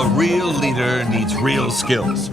A real leader needs real skills.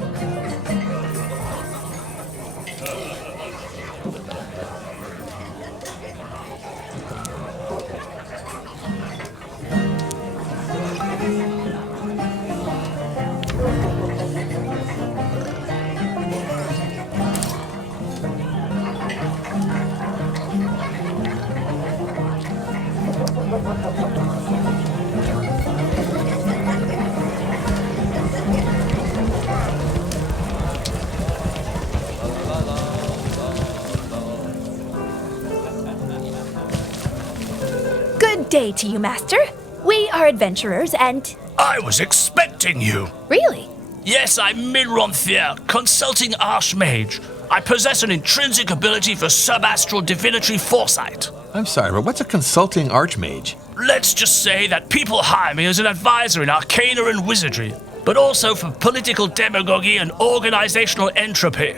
Good day to you, Master. We are adventurers and... I was expecting you. Really? Yes, I'm Minronthier, consulting archmage. I possess an intrinsic ability for subastral divinatory foresight. I'm sorry, but what's a consulting archmage? Let's just say that people hire me as an advisor in arcana and wizardry, but also for political demagogy and organizational entropy.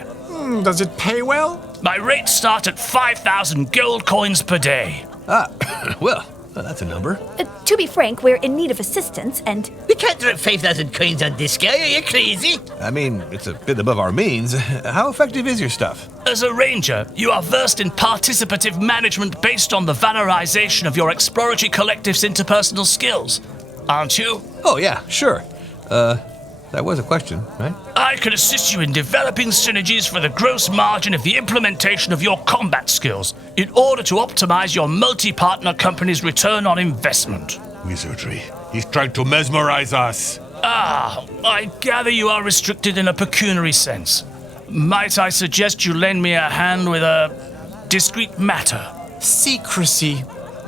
Does it pay well? My rates start at 5,000 gold coins per day. Well, that's a number. To be frank, we're in need of assistance and... We can't drop 5,000 coins on this guy, are you crazy? I mean, it's a bit above our means. How effective is your stuff? As a ranger, you are versed in participative management based on the valorization of your exploratory collective's interpersonal skills, aren't you? Oh, yeah, sure. That was a question, right? I can assist you in developing synergies for the gross margin of the implementation of your combat skills in order to optimize your multi-partner company's return on investment. Wizardry. He's trying to mesmerize us. I gather you are restricted in a pecuniary sense. Might I suggest you lend me a hand with a discreet matter? Secrecy.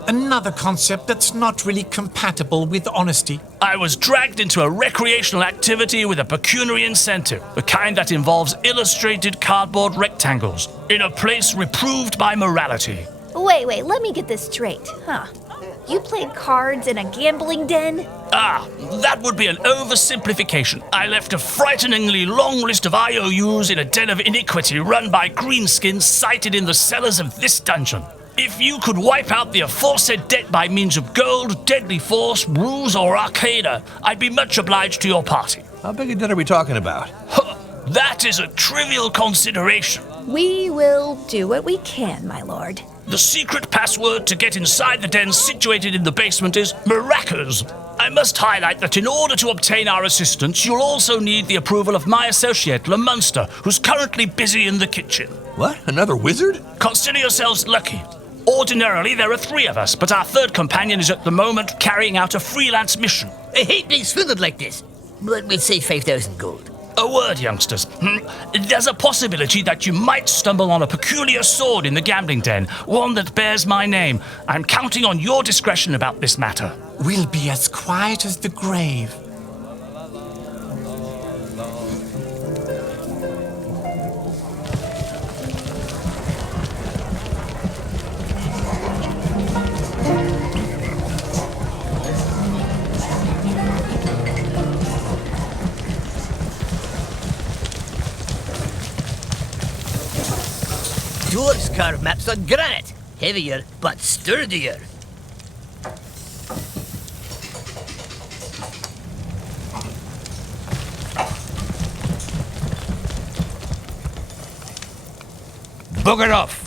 Another concept that's not really compatible with honesty. I was dragged into a recreational activity with a pecuniary incentive, the kind that involves illustrated cardboard rectangles, in a place reproved by morality. Wait, let me get this straight. You played cards in a gambling den? That would be an oversimplification. I left a frighteningly long list of IOUs in a den of iniquity run by greenskins sited in the cellars of this dungeon. If you could wipe out the aforesaid debt by means of gold, deadly force, ruse, or arcana, I'd be much obliged to your party. How big a debt are we talking about? That is a trivial consideration. We will do what we can, my lord. The secret password to get inside the den situated in the basement is Maracas. I must highlight that in order to obtain our assistance, you'll also need the approval of my associate, Le Munster, who's currently busy in the kitchen. What? Another wizard? Consider yourselves lucky. Ordinarily, there are 3 of us, but our third companion is at the moment carrying out a freelance mission. I hate being swindled like this. But we'll say 5,000 gold. A word, youngsters. There's a possibility that you might stumble on a peculiar sword in the gambling den, one that bears my name. I'm counting on your discretion about this matter. We'll be as quiet as the grave. Dwarves carve maps on granite. Heavier, but sturdier. Book it off.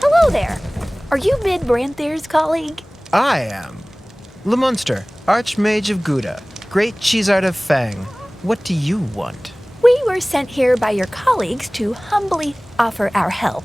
Hello there. Are you Mid-Branthir's colleague? I am. Le Munster, Archmage of Gouda, Great Cheesart of Fang. What do you want? We were sent here by your colleagues to humbly offer our help.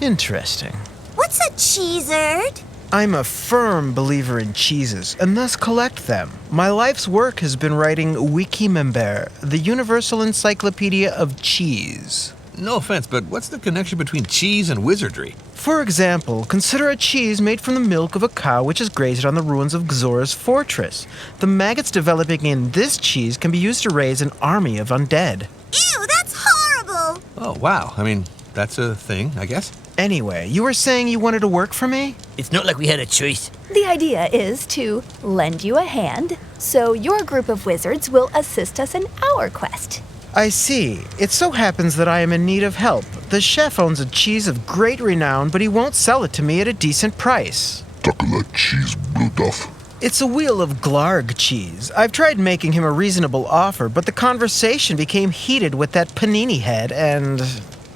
Interesting. What's a cheesard? I'm a firm believer in cheeses, and thus collect them. My life's work has been writing Wikimember, the Universal Encyclopedia of Cheese. No offense, but what's the connection between cheese and wizardry? For example, consider a cheese made from the milk of a cow which is grazed on the ruins of Xor's fortress. The maggots developing in this cheese can be used to raise an army of undead. Ew, that's horrible! Oh, wow. I mean, that's a thing, I guess. Anyway, you were saying you wanted to work for me? It's not like we had a choice. The idea is to lend you a hand, so your group of wizards will assist us in our quest. I see. It so happens that I am in need of help. The chef owns a cheese of great renown, but he won't sell it to me at a decent price. Chocolate cheese, blue duff. It's a wheel of Glarg cheese. I've tried making him a reasonable offer, but the conversation became heated with that panini head and...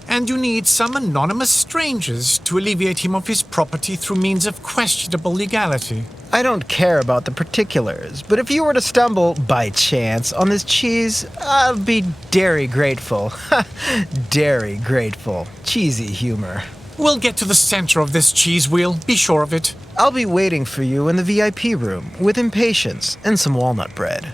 And you need some anonymous strangers to alleviate him of his property through means of questionable legality. I don't care about the particulars, but if you were to stumble, by chance, on this cheese, I'll be dairy grateful. Dairy grateful. Cheesy humor. We'll get to the center of this cheese wheel, be sure of it. I'll be waiting for you in the VIP room with impatience and some walnut bread.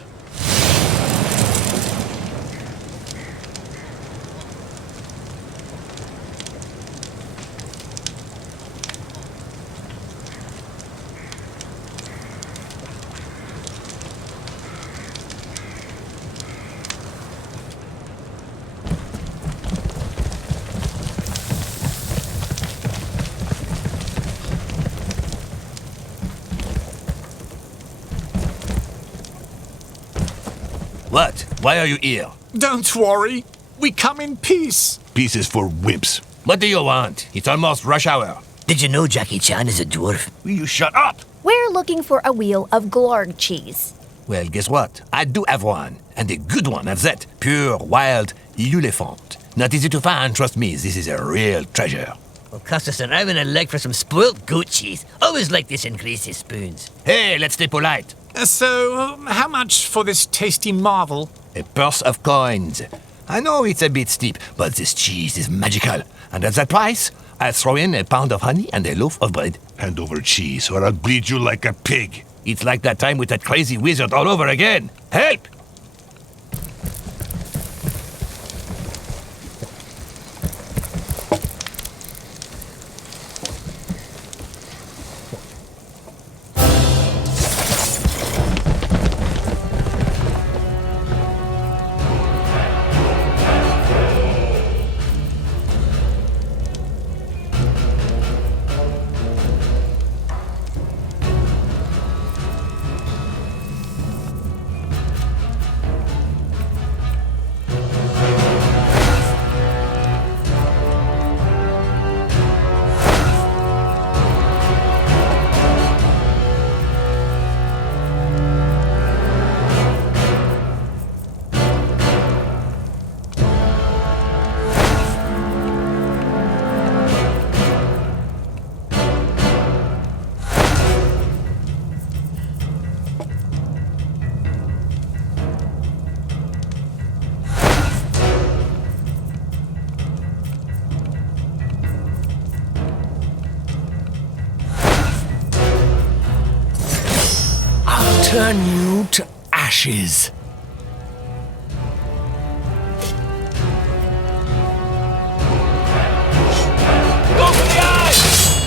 What? Why are you here? Don't worry, we come in peace. Peace is for wimps. What do you want? It's almost rush hour. Did you know Jackie Chan is a dwarf? Will you shut up? We're looking for a wheel of Glarg cheese. Well, guess what? I do have one. And a good one at that. Pure, wild, elephant. Not easy to find, trust me. This is a real treasure. Well, cost us an arm and a leg for some spoiled goat cheese. Always like this in greasy spoons. Hey, let's stay polite. So, how much for this tasty marvel? A purse of coins. I know it's a bit steep, but this cheese is magical. And at that price, I'll throw in a pound of honey and a loaf of bread. Hand over cheese, or I'll bleed you like a pig. It's like that time with that crazy wizard all over again. Help! Turn you to ashes. Go for the eyes!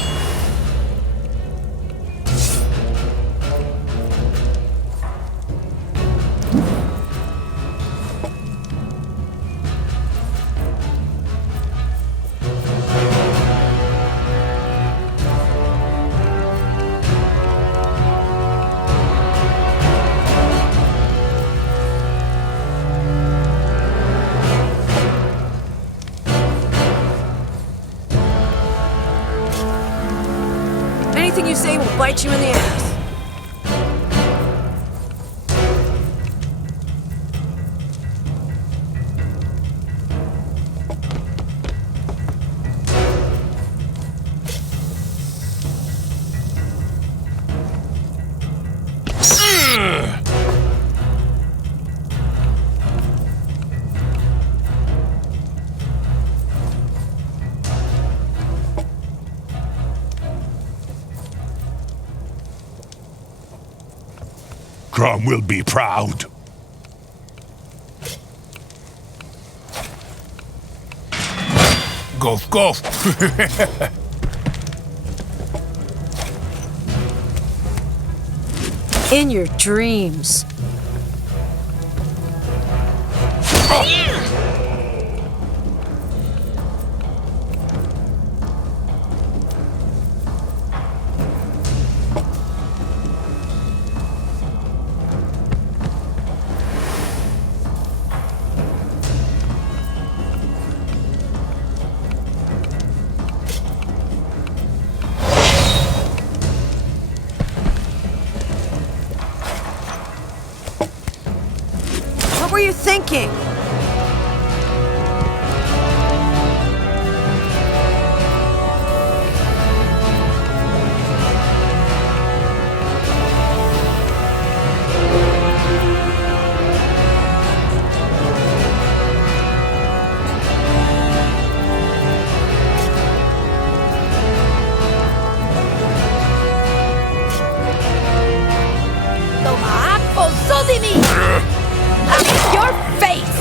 Anything you say will bite you in the ass. Crom will be proud. Goof, goof. In your dreams. were you thinking? Your face!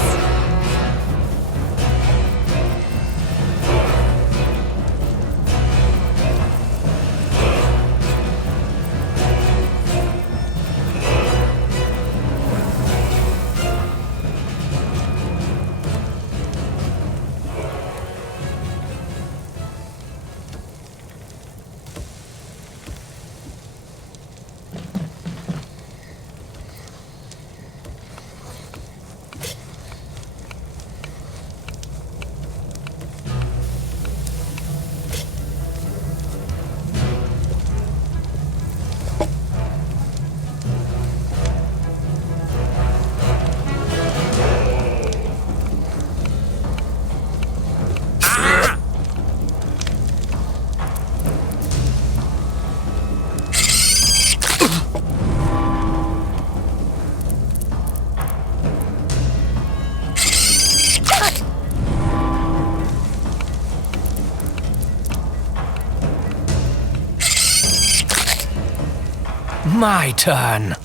My turn.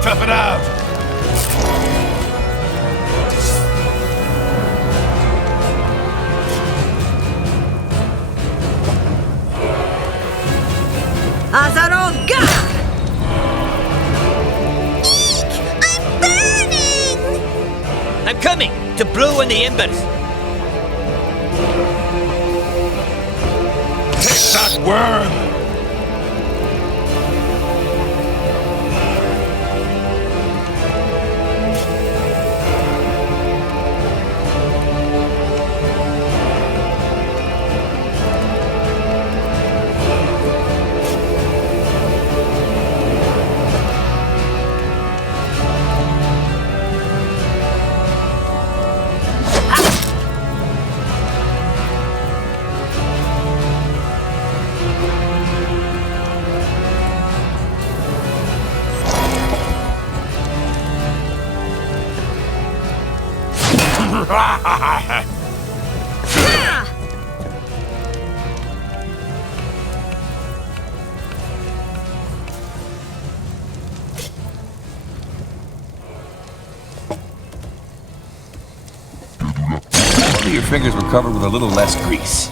Tough it out! Azarovka! I'm burning! I'm coming to blow on the embers. Take that worm! Maybe your fingers were covered with a little less grease.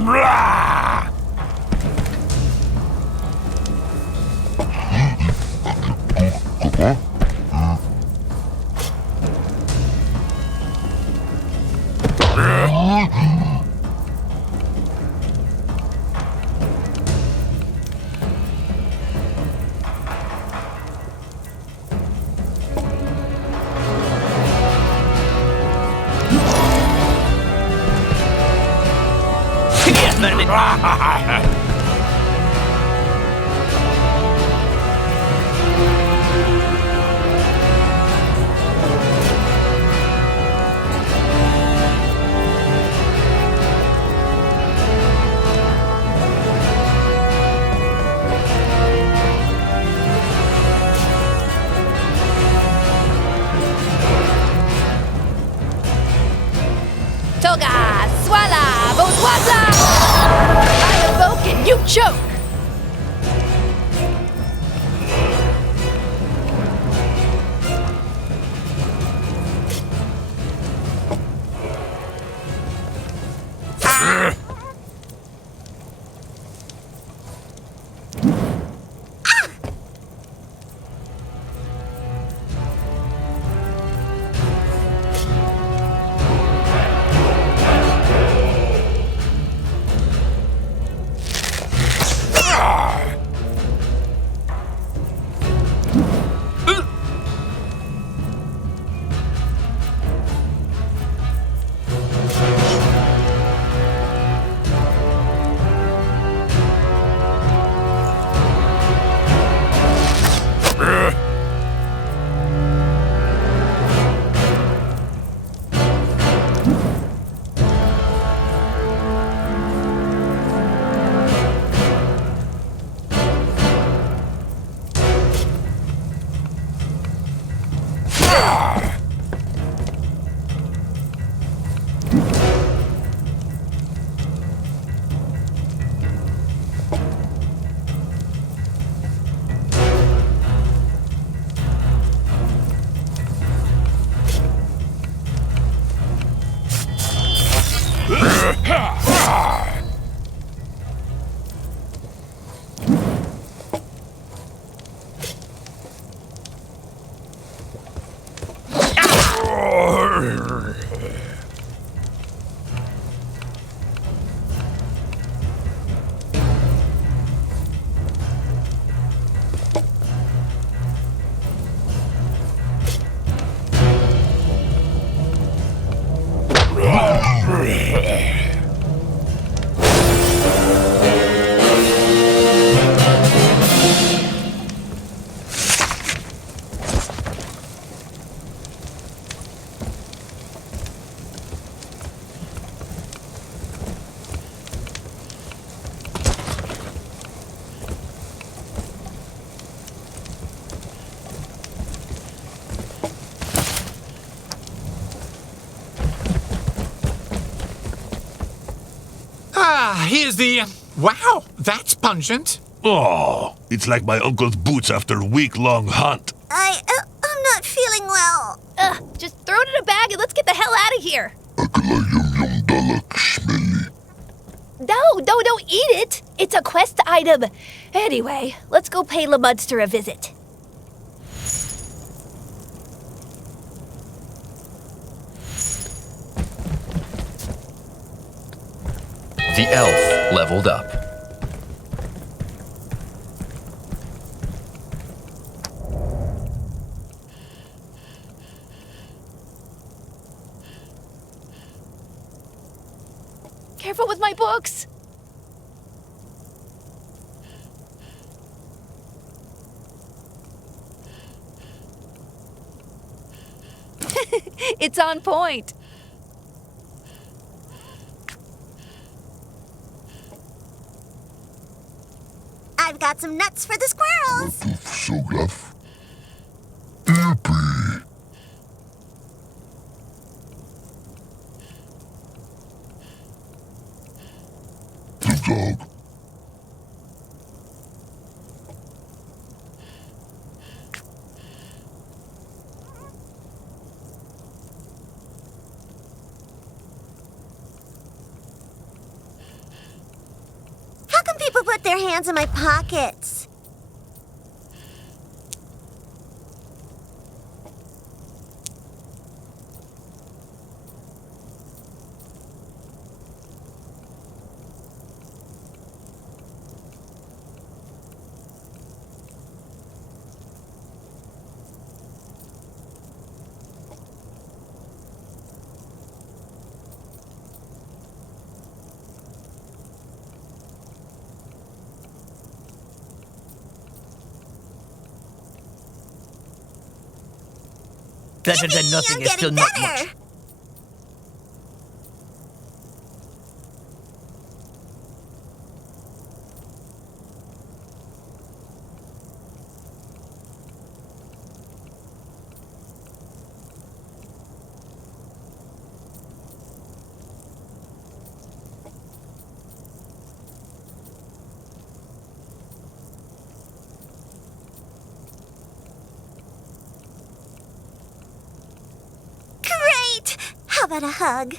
Blah! Toga, swala, botwabla! I evoke and you choke! Here's the... Wow, that's pungent. Oh, it's like my uncle's boots after a week-long hunt. I'm not feeling well. Just throw it in a bag and let's get the hell out of here. No, don't eat it. It's a quest item. Anyway, let's go pay Lamudster a visit. The elf leveled up. Careful with my books. It's on point. I've got some nuts for the squirrels. get their hands in my pockets. Better than nothing I'm is still getting not better. much. Great! How about a hug?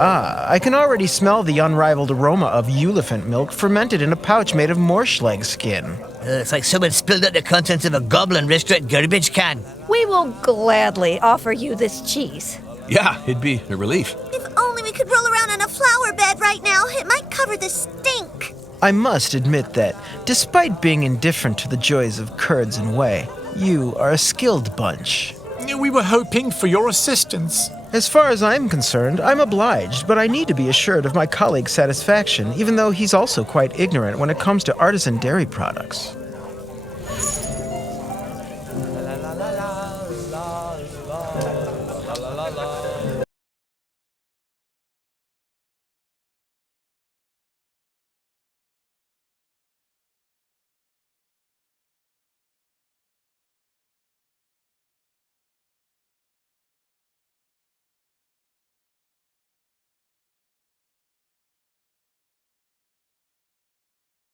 Ah, I can already smell the unrivaled aroma of elephant milk fermented in a pouch made of morshleg skin. It's like someone spilled out the contents of a goblin restaurant garbage can. We will gladly offer you this cheese. Yeah, it'd be a relief. If only we could roll around on a flower bed right now. It might cover the stink. I must admit that, despite being indifferent to the joys of curds and whey, you are a skilled bunch. We were hoping for your assistance. As far as I'm concerned, I'm obliged, but I need to be assured of my colleague's satisfaction, even though he's also quite ignorant when it comes to artisan dairy products.